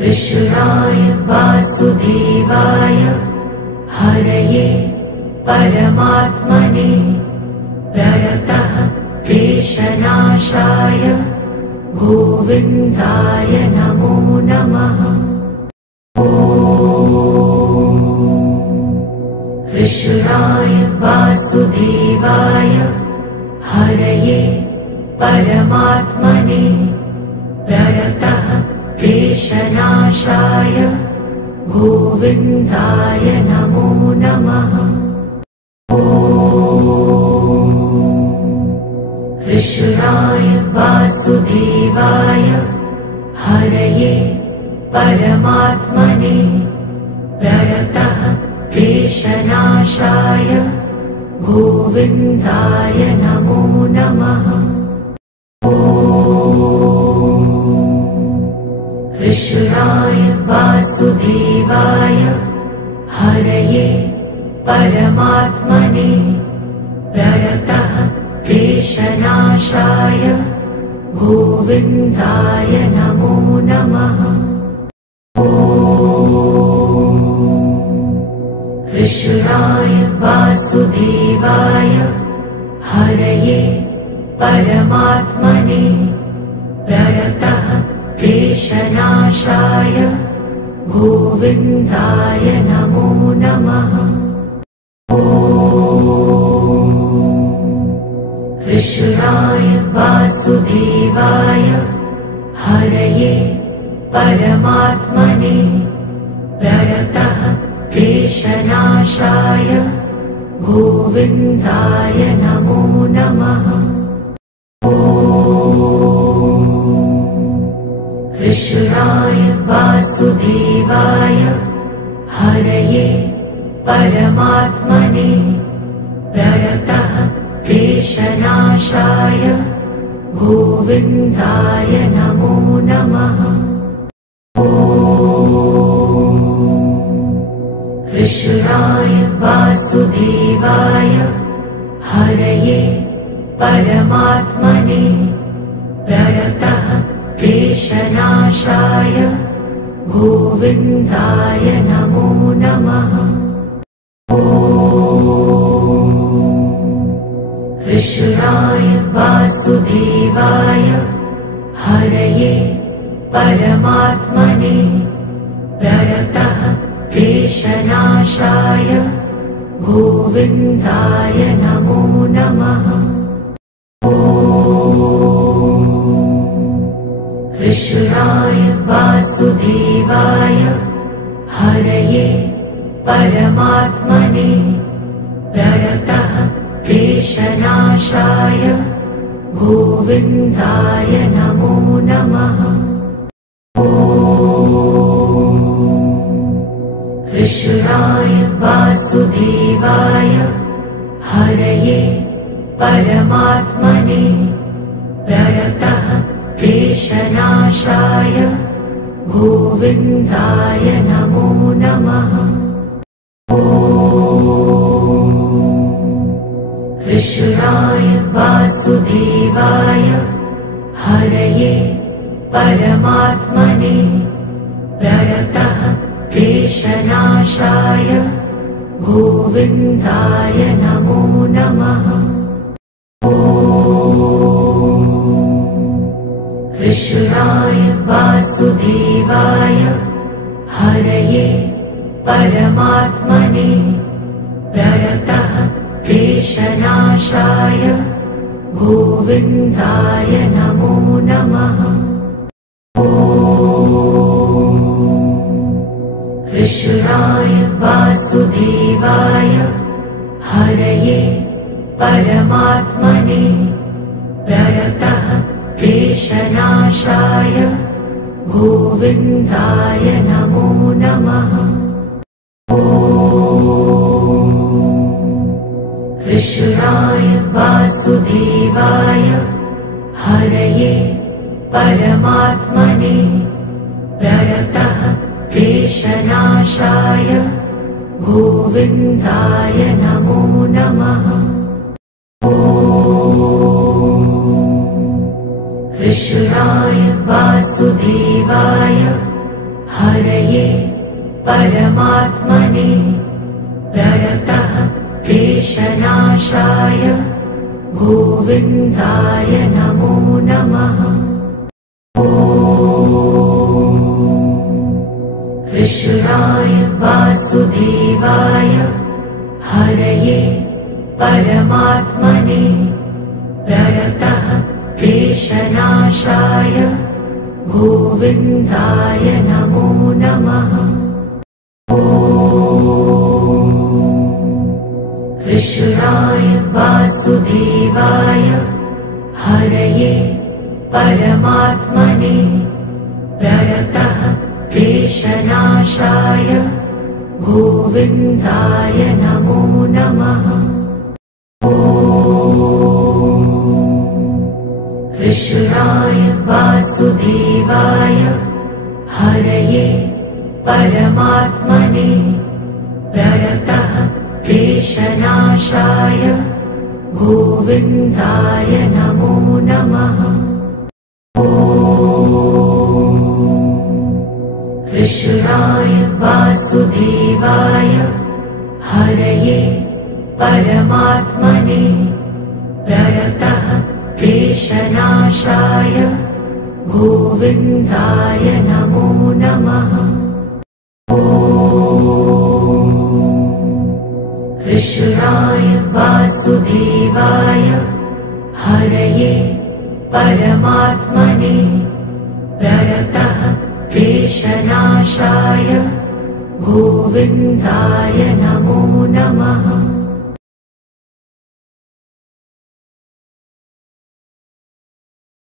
कृष्णाय वासुदेवाय हरये परमात्मने प्रणतः क्लेशनाशाय गोविन्दाय नमो नमः। कृष्णाय वासुदेवाय हरये परमात्मने प्रणतः क्लेशनाशाय गोविन्दाय नमो नमः। कृष्णाय वासुदेवाय हरये परमात्मने प्रणतः क्लेशनाशाय गोविन्दाय नमो नमः। कृष्णाय वासुदेवाय हरये परमात्मने प्रणतः क्लेशनाशाय गोविन्दाय नमो नमः। कृष्णाय वासुदेवाय हरये परमात्मने प्रणतः क्लेशनाशाय गोविन्दाय नमो नमः। कृष्णाय वासुदेवाय हरये परमात्मने प्रणतः क्लेशनाशाय गोविन्दाय नमो नमः। कृष्णाय वासुदेवाय हरये परमात्मने प्रणतः क्लेशनाशाय गोविन्दाय नमो नमः। कृष्णाय वासुदेवाय हरये परमात्मने प्रणतः क्लेशनाशाय गोविन्दाय नमो नमः। कृष्णाय वासुदेवाय हरये परमात्मने प्रणतः क्लेशनाशाय गोविन्दाय नमो नमः। कृष्णाय वासुदेवाय हरये परमात्मने प्रणतः क्लेशनाशाय गोविन्दाय नमो नमः। कृष्णाय वासुदेवाय हरये परमात्मने प्रणतः क्लेशनाशाय गोविन्दाय नमो नमः। कृष्णाय वासुदेवाय हरये परमात्मने प्रणतः क्लेशनाशाय गोविन्दाय नमो नमः। कृष्णाय वासुदेवाय हरये परमात्मने प्रणतः क्लेशनाशाय गोविन्दाय नमो नमः। कृष्णाय वासुदेवाय हरये परमात्मने प्रणतः क्लेशनाशाय गोविन्दाय नमो नमः। कृष्णाय वासुदेवाय हरये परमात्मने प्रणतः क्लेशनाशाय गोविन्दाय नमो नमः। कृष्णाय वासुदेवाय हरये परमात्मने प्रणतः क्लेशनाशाय गोविन्दाय नमो नमः। कृष्णाय वासुदेवाय हरये परमात्मने प्रणतः क्लेशनाशाय गोविन्दाय नमो नमः। कृष्णाय वासुदेवाय हरये परमात्मने प्रणतः क्लेशनाशाय गोविन्दाय नमो नमः। कृष्णाय वासुदेवाय हरये परमात्मने प्रणतः क्लेशनाशाय गोविन्दाय नमो नमः। कृष्णाय वासुदेवाय हरये परमात्मने प्रणतः क्लेशनाशाय गोविन्दाय नमो नमः। कृष्णाय वासुदेवाय हरये परमात्मने प्रणतः क्लेशनाशाय गोविन्दाय नमो नमः।